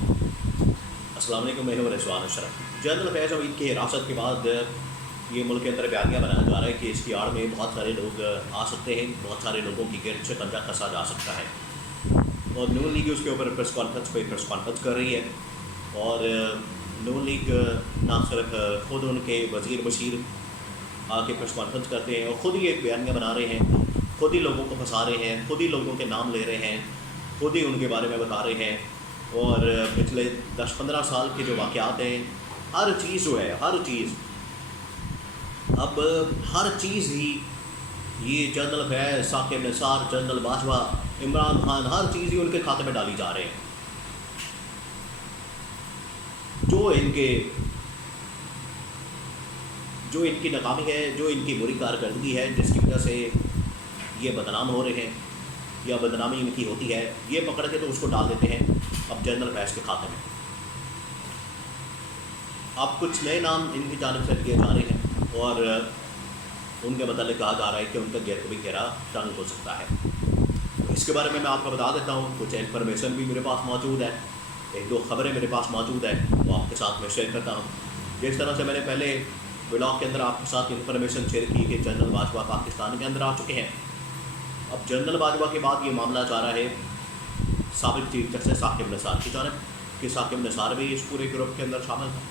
अस्सलाम वालेकुम, मैं हूं रिजवान अशरफ। जनरल फैज़ अमीन की हिरासत के बाद ये मुल्क के अंदर बयानियाँ बनाया जा रहा है कि इसकी आड़ में बहुत सारे लोग आ सकते हैं, बहुत सारे लोगों की गिरफ्त से पंजा कसा जा सकता है। और नून लीग उसके ऊपर प्रेस कॉन्फ्रेंस कर रही है। और नून लीग ना सिर्फ ख़ुद उनके वज़ीर बशीर आके प्रेस कॉन्फ्रेंस करते हैं और ख़ुद ही एक बयानियाँ बना रहे हैं, ख़ुद ही लोगों को फंसा रहे हैं, ख़ुद ही लोगों के नाम ले रहे हैं, ख़ुद ही उनके बारे में बता रहे हैं। और पिछले 10-15 साल के जो वाक़यात हैं, हर चीज़ जो है, हर चीज़ ही ये जनरल फैज़, साकिब निसार, जनरल बाजवा, इमरान खान, हर चीज़ ही उनके खाते में डाली जा रहे हैं। जो इनकी नाकामी है, जो इनकी बुरी कारकर्दगी है, जिसकी वजह से ये बदनाम हो रहे हैं या बदनामी इनकी होती है, ये पकड़ के तो उसको डाल देते हैं अब जनरल फैज़ के खाते में। अब कुछ नए नाम इनकी जानिब से लिए जा रहे हैं और उनके मतलब कहा जा रहा है कि उनका भी घेरा तंग हो सकता है। तो इसके बारे में मैं आपको बता देता हूँ, कुछ इन्फॉर्मेशन भी मेरे पास मौजूद है, 1-2 ख़बरें मेरे पास मौजूद है, वो आपके साथ में शेयर करता हूँ। जिस तरह से मैंने पहले ब्लॉग के अंदर आपके साथ इन्फॉर्मेशन शेयर की कि जनरल बाजवा पाकिस्तान के अंदर आ चुके हैं। अब जनरल बाजवा के बाद ये मामला जा रहा है साबिक चीफ जस्टिस साकिब निसार की जानिब कि साकिब निसार भी इस पूरे ग्रुप के अंदर शामिल था।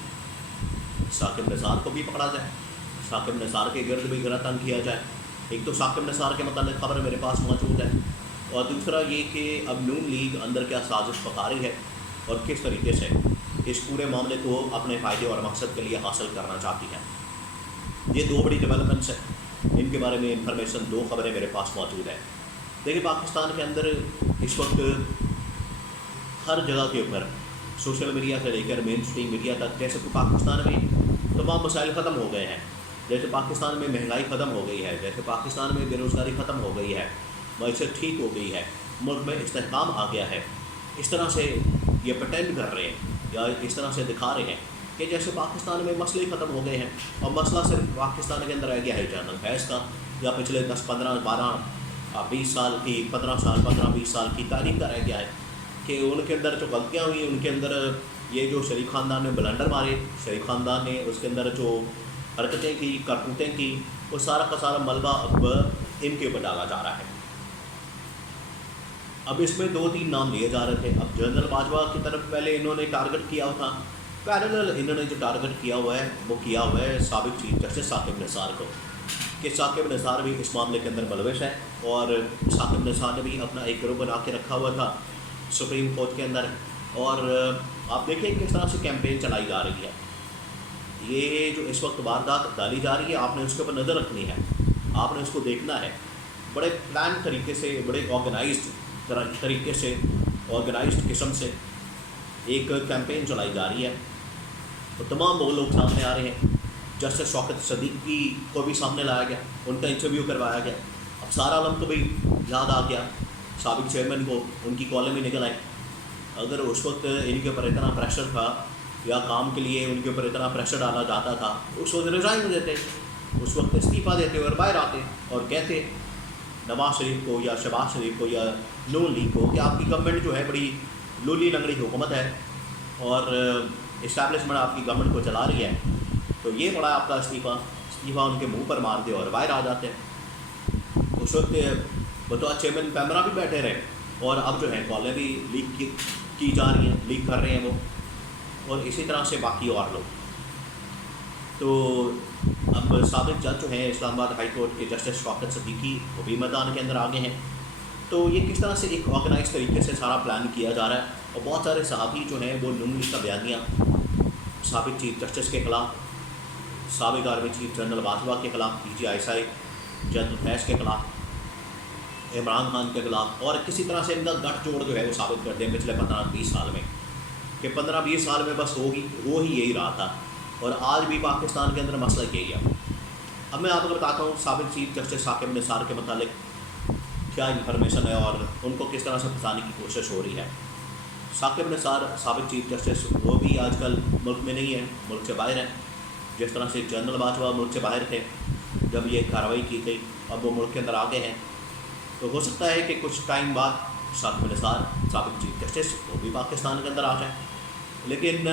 साकिब निसार को भी पकड़ा जाए, साकिब निसार के गिर्द भी घेरा तंग किया जाए। एक तो साकिब निसार के मतलब खबर मेरे पास मौजूद है, और दूसरा ये कि अब नून लीग अंदर क्या साजिश पका रही है और किस तरीके से इस पूरे मामले को अपने फ़ायदे और मकसद के लिए हासिल करना चाहती है। ये 2 बड़ी डेवलपमेंट्स हैं, इनके बारे में इंफॉर्मेशन, 2 ख़बरें मेरे पास मौजूद है। देखिए, पाकिस्तान के अंदर इस वक्त हर जगह के ऊपर सोशल मीडिया से लेकर मेन स्ट्रीम मीडिया तक, जैसे कि पाकिस्तान में तमाम मसाइल ख़त्म हो गए हैं, जैसे पाकिस्तान में महंगाई ख़त्म हो गई है, जैसे पाकिस्तान में बेरोज़गारी ख़त्म हो गई है, मईशत ठीक हो गई है, मुल्क में इस्तेहकाम आ गया है। इस तरह से ये प्रटेंड कर रहे हैं या इस तरह से दिखा रहे हैं कि जैसे पाकिस्तान में मसले ख़त्म हो गए हैं और मसला सिर्फ पाकिस्तान के अंदर रह गया है जनरल फैज़ का, या पिछले 10, 15, 12, 20 साल की, 15-20 साल की तारीख का रह गया है कि उनके अंदर जो गलतियाँ हुई, उनके अंदर ये जो शरीफ ख़ानदान ने ब्लंडर मारे, शरीफ ख़ानदान ने उसके अंदर जो हरकतें की, करतूतें की, वो सारा का सारा मलबा अब इनके ऊपर डाला जा रहा है। अब इसमें 2-3 नाम लिए जा रहे थे। अब जनरल बाजवा की तरफ पहले इन्होंने टारगेट किया था, पैरेलल इन्होंने जो टारगेट किया हुआ है वो किया हुआ है साबिक चीफ जस्टिस साकिब निसार को, कि साकिब निसार भी इस मामले के अंदर मुलविस है। और साकिब निसार ने भी अपना एक ग्रुप बना के रखा हुआ था सुप्रीम कोर्ट के अंदर। और आप देखिए किस तरह से कैंपेन चलाई जा रही है। ये जो इस वक्त वारदात डाली जा रही है, आपने उसके ऊपर नज़र रखनी है, आपने उसको देखना है। बड़े प्लान तरीके से, बड़े ऑर्गेनाइज्ड तरीके से, ऑर्गेनाइज्ड किस्म से एक कैंपेन चलाई जा रही है। तो तमाम वो लोग सामने आ रहे हैं। जस्टिस शौकत सदीकी को भी सामने लाया गया, उनका इंटरव्यू करवाया गया। अब सारा आलम को भी याद आ गया, साबिक चेयरमैन को उनकी कॉलम ही निकल आई। अगर उस वक्त इनके ऊपर इतना प्रेशर था या काम के लिए उनके ऊपर इतना प्रेशर डाला जाता था, उस वक्त रिज़ाइन देते, उस वक्त इस्तीफ़ा देते और बाहर आते और कहते नवाज शरीफ को या शहबाज शरीफ को या नून लीग को कि आपकी गवर्नमेंट जो है बड़ी लूली लंगड़ी हुकूमत है और इस्टेब्लिशमेंट आपकी गवर्नमेंट को चला रही है, तो ये बड़ा आपका इस्तीफ़ा उनके मुंह पर मार दे और बाहर आ जाते हैं। उस वक्त बतौर चेयरमैन पैमरा भी बैठे रहे, और अब जो है कॉलें भी लीक की जा रही हैं, लीक कर रहे हैं वो, और इसी तरह से बाकी और लोग। तो अब साबिक जज जो हैं इस्लामाबाद हाई कोर्ट के जस्टिस शौकत सदीकी, वो भी मैदान के अंदर आगे हैं। तो ये किस तरह से एक ऑर्गेनाइज तरीके से सारा प्लान किया जा रहा है। और बहुत सारे सहाफ़ी जो हैं वो नून लीग का बयानिया साबिक चीफ जस्टिस के ख़िलाफ़, साबिक आर्मी चीफ जनरल बाजवा के ख़िलाफ़, PGI जनरल फैज़ के ख़िलाफ़, इमरान खान के ख़िलाफ़, और किसी तरह से इनका गठजोड़ जो है वो साबित कर दें पिछले 15-20 साल में, कि 15-20 साल में बस हो ही यही रहा था, और आज भी पाकिस्तान के अंदर मसला यही है। अब मैं आपको बताता हूँ साबिक चीफ जस्टिस साकिब निसार के मतलब क्या इन्फॉर्मेशन है और उनको किस तरह से फंसाने की कोशिश हो रही है। साकिब निसार साबिक चीफ जस्टिस, वो भी आजकल मुल्क में नहीं है, मुल्क से बाहर है। जिस तरह से जनरल बाजवा मुल्क से बाहर थे जब ये कार्रवाई की गई, अब वो मुल्क के अंदर आ गए हैं। तो हो सकता है कि कुछ टाइम बाद साकिब निसार साबिक चीफ जस्टिस वो भी पाकिस्तान के अंदर आ जाए। لیکن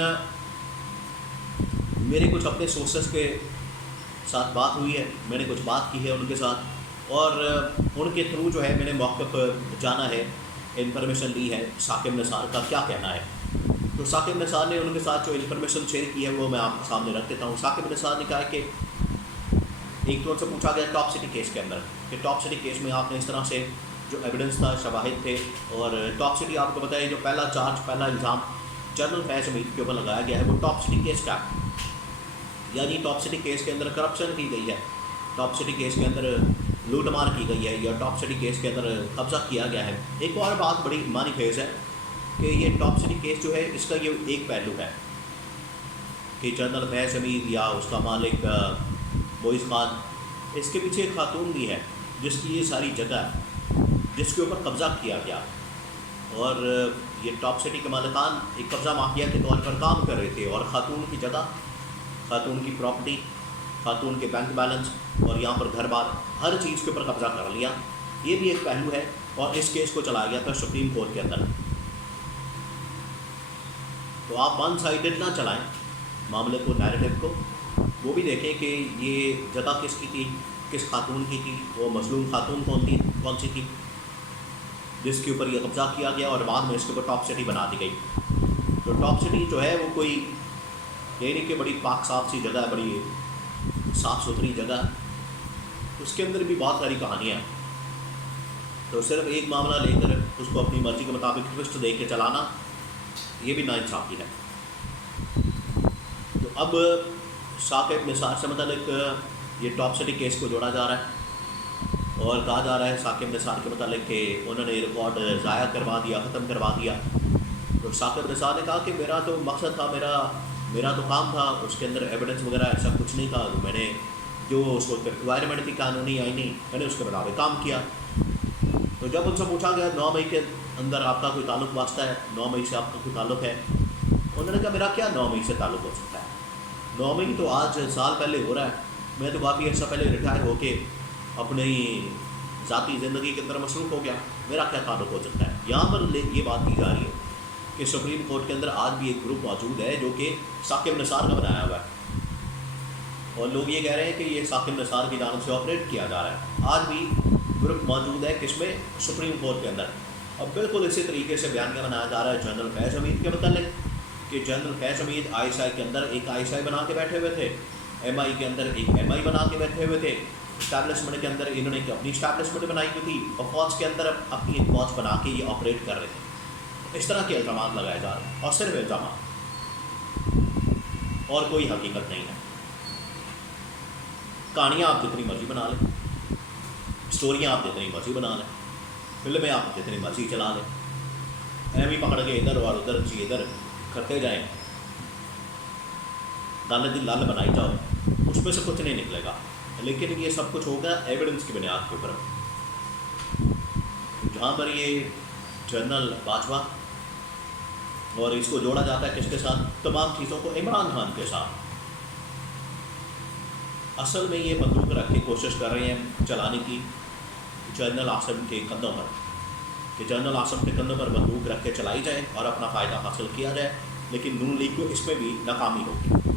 میرے کچھ اپنے سورسز کے ساتھ بات ہوئی ہے، میں نے کچھ بات کی ہے ان کے ساتھ، اور ان کے تھرو جو ہے میں نے موقف جانا ہے، انفارمیشن لی ہے ثاقب نثار کا کیا کہنا ہے۔ تو ثاقب نثار نے ان کے ساتھ جو انفارمیشن شیئر کی ہے وہ میں آپ کے سامنے رکھ دیتا ہوں۔ ثاقب نثار نے کہا کہ ایک تو ان سے پوچھا گیا ٹاپ سٹی کیس کے اندر کہ ٹاپ سٹی کیس میں آپ نے اس طرح سے جو ایویڈنس تھا، شواہد تھے، اور ٹاپ سٹی آپ کو بتائیں جو پہلا چارج، پہلا الزام جنرل فیض حمید کے اوپر لگایا گیا ہے وہ ٹاپ سٹی کیس کا ہے، یعنی ٹاپ سٹی کیس کے اندر کرپشن کی گئی ہے، ٹاپ سٹی کیس کے اندر لوٹ مار کی گئی ہے، یا ٹاپ سٹی کیس کے اندر قبضہ کیا گیا ہے۔ ایک اور بات بڑی معنی خیز ہے کہ یہ ٹاپ سٹی کیس جو ہے اس کا یہ ایک پہلو ہے کہ جنرل فیض حمید یا اس کا مالک موئز خان، اس کے پیچھے ایک خاتون بھی ہے جس کی یہ ساری جگہ جس کے اوپر قبضہ کیا گیا، اور یہ ٹاپ سٹی کے مالکان ایک قبضہ مافیا کے طور پر کام کر رہے تھے، اور خاتون کی جگہ، خاتون کی پراپرٹی، خاتون کے بینک بیلنس اور یہاں پر گھر بار ہر چیز کے اوپر قبضہ کر لیا۔ یہ بھی ایک پہلو ہے، اور اس کیس کو چلایا گیا تھا سپریم کورٹ کے اندر۔ تو آپ ون سائیڈڈ نہ چلائیں معاملے کو، نیریٹو کو، وہ بھی دیکھیں کہ یہ جگہ کس کی تھی، کس خاتون کی تھی، وہ مظلوم خاتون کون سی تھی جس کے اوپر یہ قبضہ کیا گیا، اور بعد میں اس کے اوپر ٹاپ سٹی بنا دی گئی۔ تو ٹاپ سٹی جو ہے وہ کوئی یہ نہیں کہ بڑی پاک صاف سی جگہ ہے، بڑی صاف ستھری جگہ، اس کے اندر بھی بہت ساری کہانیاں ہیں۔ تو صرف ایک معاملہ لے کر اس کو اپنی مرضی کے مطابق ٹوسٹ دے کے چلانا، یہ بھی ناانصافی ہے۔ تو اب ثاقب نثار سے متعلق یہ ٹاپ سٹی کیس کو جوڑا جا رہا ہے، اور کہا جا رہا ہے ثاقب نثار کے متعلق کہ انہوں نے ریکارڈ ضائع کروا دیا، ختم کروا دیا۔ تو ثاقب نثار نے کہا کہ میرا تو مقصد تھا، میرا تو کام تھا، اس کے اندر ایویڈنس وغیرہ ایسا کچھ نہیں تھا، میں نے جو اس کو ریکوائرمنٹ تھی قانونی آئینی، میں نے اس کے مطابق کام کیا۔ تو جب ان سے پوچھا گیا 9 مئی کے اندر آپ کا کوئی تعلق واسطہ ہے، 9 مئی سے آپ کا کوئی تعلق ہے، انہوں نے کہا میرا کیا 9 مئی سے تعلق ہو سکتا ہے، 9 مئی تو آج سال پہلے ہو رہا ہے، میں تو کافی عرصہ پہلے ریٹائر ہو کے اپنی ذاتی زندگی کے اندر مصروف ہو گیا، میرا کیا تعلق ہو سکتا ہے۔ یہاں پر یہ بات کی جا رہی ہے کہ سپریم کورٹ کے اندر آج بھی ایک گروپ موجود ہے جو کہ ثاقب نثار کا بنایا ہوا ہے، اور لوگ یہ کہہ رہے ہیں کہ یہ ثاقب نثار کی جانب سے آپریٹ کیا جا رہا ہے۔ آج بھی گروپ موجود ہے کس میں، سپریم کورٹ کے اندر۔ اب بالکل اسی طریقے سے بیانیہ بنایا جا رہا ہے جنرل فیض حمید کے متعلق کہ general Faiz Hamid I S I کے اندر ایک آئی ایس آئی بنا کے بیٹھے ہوئے تھے، ایم آئی کے اندر ایک ایم آئی بنا کے بیٹھے ہوئے تھے، اسٹیبلشمنٹ کے اندر انہوں نے ایک اپنی اسٹیبلشمنٹ بنائی ہوئی تھی، اور فوج کے اندر اپنی ایک فوج بنا کے یہ آپریٹ کر رہے تھے۔ اس طرح کے الزامات لگائے جا رہے ہیں، اور صرف الزامات، اور کوئی حقیقت نہیں ہے۔ کہانیاں آپ جتنی مرضی بنا لیں، اسٹوریاں آپ جتنی مرضی بنا لیں، فلمیں آپ جتنی مرضی چلا لیں، ایم ہی پکڑ کے ادھر اور ادھر جی ادھر کرتے جائیں، دال دی لال بنائی جاؤ، اس میں سے کچھ نہیں نکلے گا۔ لیکن یہ سب کچھ ہوگا ایویڈنس کی بنیاد کے اوپر، جہاں پر یہ جنرل باجوہ اور اس کو جوڑا جاتا ہے کس کے ساتھ، تمام چیزوں کو عمران خان کے ساتھ۔ اصل میں یہ بندوق رکھ کے کوشش کر رہے ہیں چلانے کی جنرل عاصم کے کندھوں پر، کہ جنرل عاصم کے کندھوں پر بندوق رکھ کے چلائی جائے اور اپنا فائدہ حاصل کیا جائے، لیکن نون لیگ کو اس میں بھی ناکامی ہوگی۔